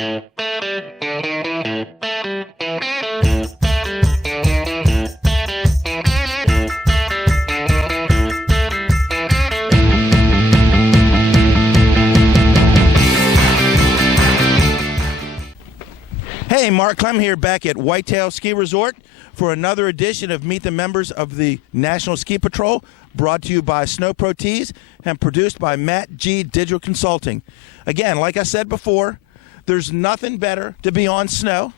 Hey, Mark Clem here back at Whitetail Ski Resort for another edition of Meet the Members of the National Ski Patrol, brought to you by Snow Pro Tees and produced by Matt G. Digital Consulting. Again, like I said before, there's nothing better to be on snow.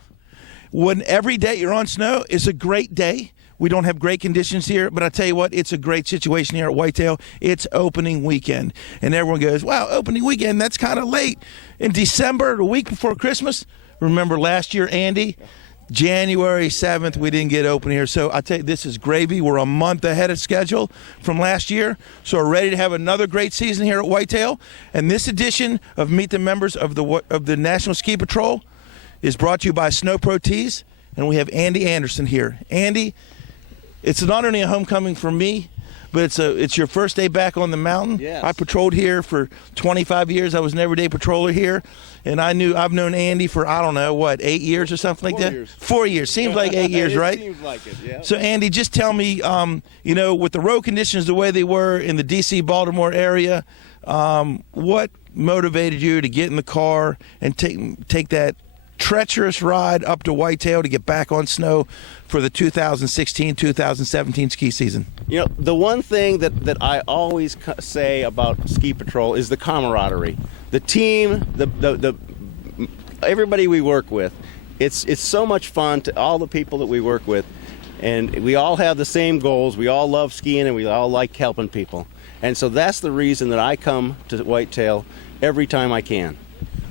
When every day you're on snow is a great day. We don't have great conditions here, but I tell you what, it's a great situation here at Whitetail. It's opening weekend. And everyone goes, wow, opening weekend, that's kind of late. In December, the week before Christmas, remember last year, Andy? January 7th, we didn't get open here. So I tell you, this is gravy. We're a month ahead of schedule from last year. So we're ready to have another great season here at Whitetail. And this edition of Meet the Members of the National Ski Patrol is brought to you by Snow Pro Tees. And we have Andy Anderson here. Andy, it's not only a homecoming for me, but it's your first day back on the mountain. Yes. I patrolled here for 25 years. I was an everyday patroller here, and I've known Andy for, I don't know, 8 years or something like that? 4 years. 4 years. Seems like 8 years, right? It seems like it, yeah. So, Andy, just tell me, with the road conditions the way they were in the D.C., Baltimore area, what motivated you to get in the car and take that treacherous ride up to Whitetail to get back on snow for the 2016-2017 ski season? You know, the one thing that I always say about Ski Patrol is the camaraderie. The team, the everybody we work with, it's so much fun to all the people that we work with, and we all have the same goals. We all love skiing, and we all like helping people. And so that's the reason that I come to Whitetail every time I can.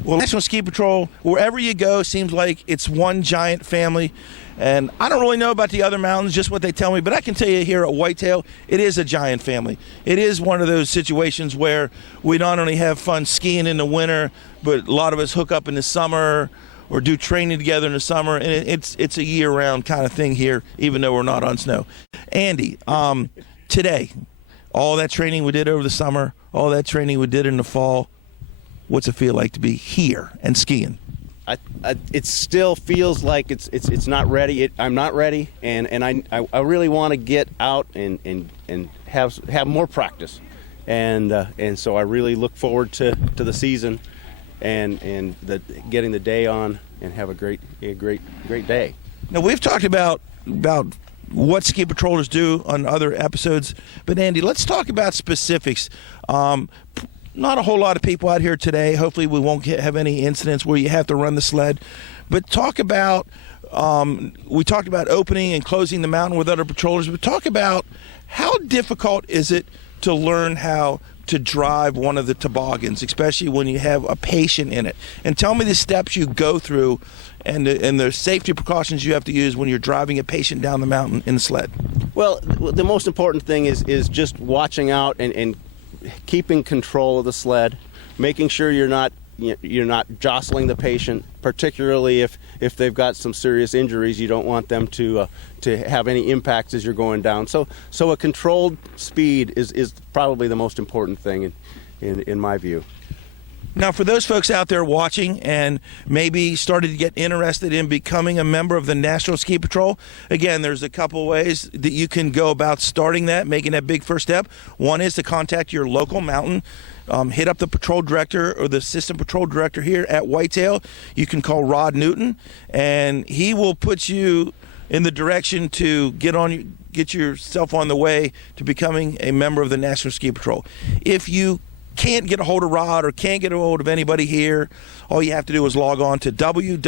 Well, National Ski Patrol, wherever you go, seems like it's one giant family. And I don't really know about the other mountains, just what they tell me, but I can tell you here at Whitetail, it is a giant family. It is one of those situations where we not only have fun skiing in the winter, but a lot of us hook up in the summer or do training together in the summer, and it's a year-round kind of thing here, even though we're not on snow. Andy, today, all that training we did over the summer, all that training we did in the fall, what's it feel like to be here and skiing? It still feels like it's not ready. I'm not ready, and I really want to get out and have more practice, and so I really look forward to the season, and getting the day on and have a great day. Now, we've talked about what ski patrollers do on other episodes, but Andy, let's talk about specifics. Not a whole lot of people out here today. Hopefully we won't have any incidents where you have to run the sled. But talk about, we talked about opening and closing the mountain with other patrollers, but talk about how difficult is it to learn how to drive one of the toboggans, especially when you have a patient in it. And tell me the steps you go through and the safety precautions you have to use when you're driving a patient down the mountain in the sled. Well, the most important thing is just watching out and keeping control of the sled, making sure you're not jostling the patient, particularly if they've got some serious injuries. You don't want them to have any impacts as you're going down. So a controlled speed is probably the most important thing in my view. Now, for those folks out there watching and maybe started to get interested in becoming a member of the National Ski Patrol, again, there's a couple ways that you can go about starting that, making that big first step. One is to contact your local mountain. Hit up the patrol director or the assistant patrol director here at Whitetail. You can call Rod Newton, and he will put you in the direction to get yourself on the way to becoming a member of the National Ski Patrol. If you can't get a hold of Rod or can't get a hold of anybody here, all you have to do is log on to www.nsp.org,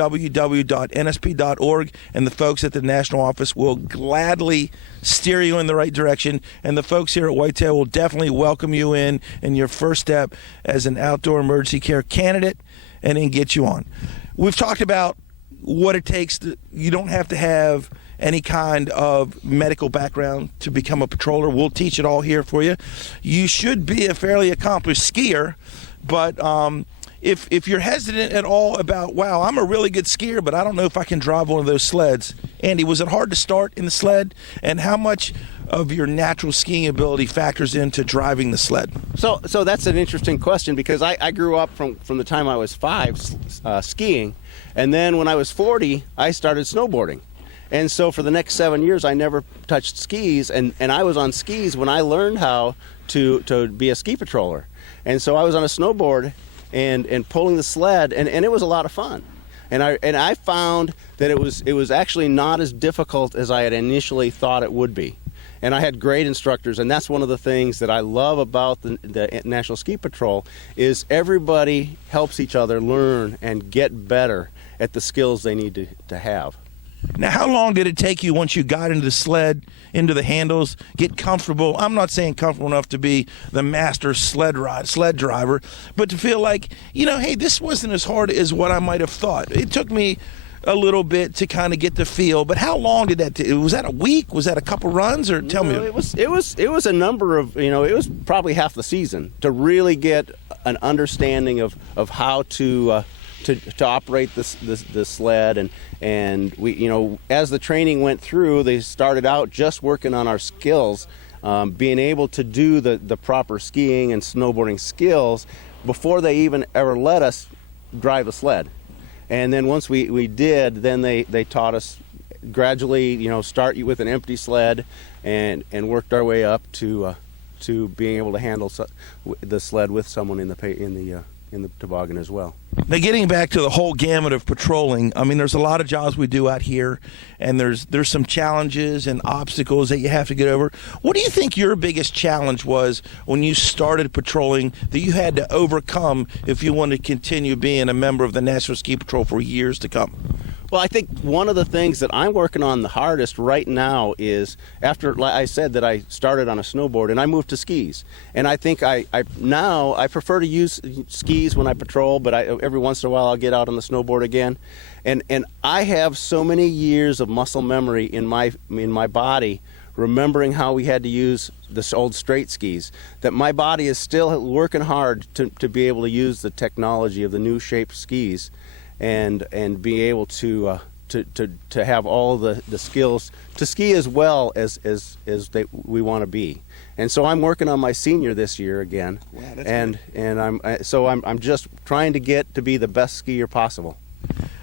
and the folks at the national office will gladly steer you in the right direction, and the folks here at Whitetail will definitely welcome you in your first step as an outdoor emergency care candidate and then get you on. We've talked about what it takes. You don't have to have any kind of medical background to become a patroller. We'll teach it all here for you. You should be a fairly accomplished skier, but if you're hesitant at all about, wow, I'm a really good skier, but I don't know if I can drive one of those sleds. Andy, was it hard to start in the sled? And how much of your natural skiing ability factors into driving the sled? So that's an interesting question, because I grew up from the time I was 5 skiing, and then when I was 40, I started snowboarding. And so for the next 7 years, I never touched skis, and I was on skis when I learned how to be a ski patroller. And so I was on a snowboard and pulling the sled, and it was a lot of fun. And I found that it was actually not as difficult as I had initially thought it would be. And I had great instructors, and that's one of the things that I love about the National Ski Patrol is everybody helps each other learn and get better at the skills they need to have. Now, how long did it take you once you got into the sled, into the handles, get comfortable? I'm not saying comfortable enough to be the master sled driver, but to feel like, hey, this wasn't as hard as what I might have thought. It took me a little bit to kind of get the feel, but how long did that take? Was that a week? Was that a couple runs? Or tell me. It was a number of, it was probably half the season to really get an understanding of how to operate the sled, and we, as the training went through, they started out just working on our skills, being able to do the proper skiing and snowboarding skills before they even ever let us drive the sled. And then once we did, then they taught us gradually, start you with an empty sled and worked our way up to being able to handle the sled with someone in the toboggan as well. Now, getting back to the whole gamut of patrolling, I mean, there's a lot of jobs we do out here, and there's some challenges and obstacles that you have to get over. What do you think your biggest challenge was when you started patrolling that you had to overcome if you wanted to continue being a member of the National Ski Patrol for years to come? Well, I think one of the things that I'm working on the hardest right now is, after, like I said, that I started on a snowboard and I moved to skis. And I think now I prefer to use skis when I patrol, but every once in a while I'll get out on the snowboard again. And I have so many years of muscle memory in my body, remembering how we had to use the old straight skis, that my body is still working hard to be able to use the technology of the new shaped skis. And be able to have all the skills to ski as well as we want to be. And so I'm working on my senior this year again. Wow, that's and I'm just trying to get to be the best skier possible.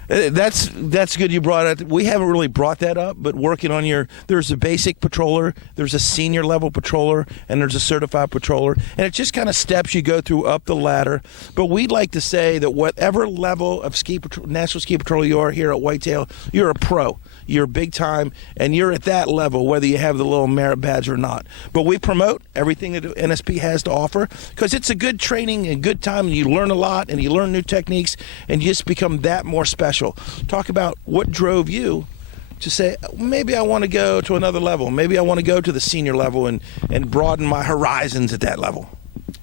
That's good you brought it. We haven't really brought that up, but working on there's a basic patroller, there's a senior level patroller, and there's a certified patroller, and it's just kind of steps you go through up the ladder. But we'd like to say that whatever level of National Ski Patrol you are here at Whitetail, you're a pro. You're big time, and you're at that level whether you have the little merit badge or not. But we promote everything that NSP has to offer because it's a good training and good time, and you learn a lot, and you learn new techniques, and you just become that more special. Talk about what drove you to say, maybe I want to go to another level. Maybe I want to go to the senior level and broaden my horizons at that level.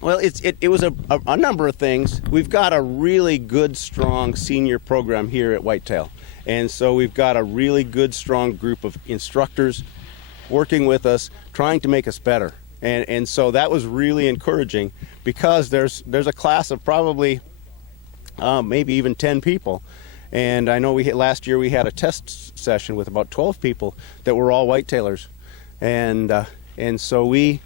Well, it was a number of things. We've got a really good, strong senior program here at Whitetail. And so we've got a really good, strong group of instructors working with us, trying to make us better. And so that was really encouraging because there's a class of probably maybe even 10 people. And I know last year we had a test session with about 12 people that were all whitetailers. And so we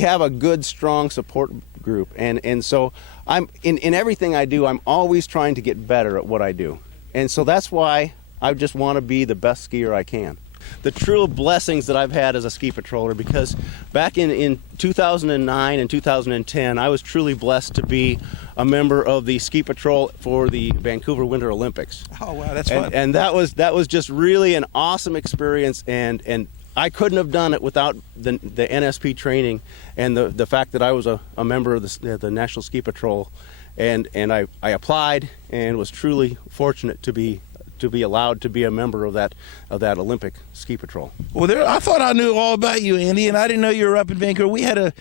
have a good, strong support group. And so I'm in everything I do, I'm always trying to get better at what I do. And so that's why I just want to be the best skier I can. The true blessings that I've had as a ski patroller, because back in 2009 and 2010, I was truly blessed to be a member of the ski patrol for the Vancouver Winter Olympics. Oh, wow, that's fun. And that was just really an awesome experience, and I couldn't have done it without the NSP training and the fact that I was a member of the National Ski Patrol, and I applied and was truly fortunate to be allowed to be a member of that Olympic ski patrol. Well, I thought I knew all about you, Andy, and I didn't know you were up in Vancouver. We had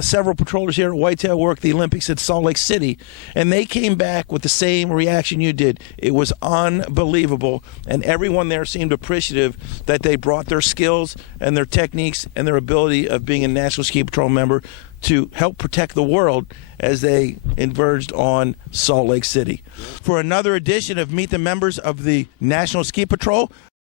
several patrollers here at Whitetail work the Olympics at Salt Lake City, and they came back with the same reaction you did. It was unbelievable, and everyone there seemed appreciative that they brought their skills and their techniques and their ability of being a National Ski Patrol member to help protect the world as they converged on Salt Lake City. For another edition of Meet the Members of the National Ski Patrol,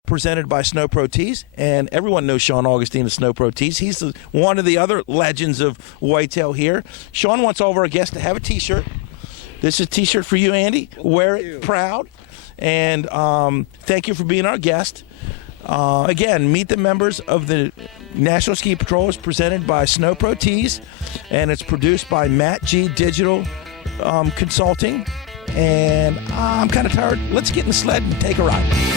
presented by Snow Pro Tees, and everyone knows Sean Augustine of Snow Pro Tees. He's one of the other legends of Whitetail here. Sean wants all of our guests to have a T-shirt. This is a T-shirt for you, Andy. Wear it proud, and thank you for being our guest. Again, meet the members of the National Ski Patrol is presented by Snow Pro Tees, and it's produced by Matt G Digital Consulting. And I'm kind of tired. Let's get in the sled and take a ride.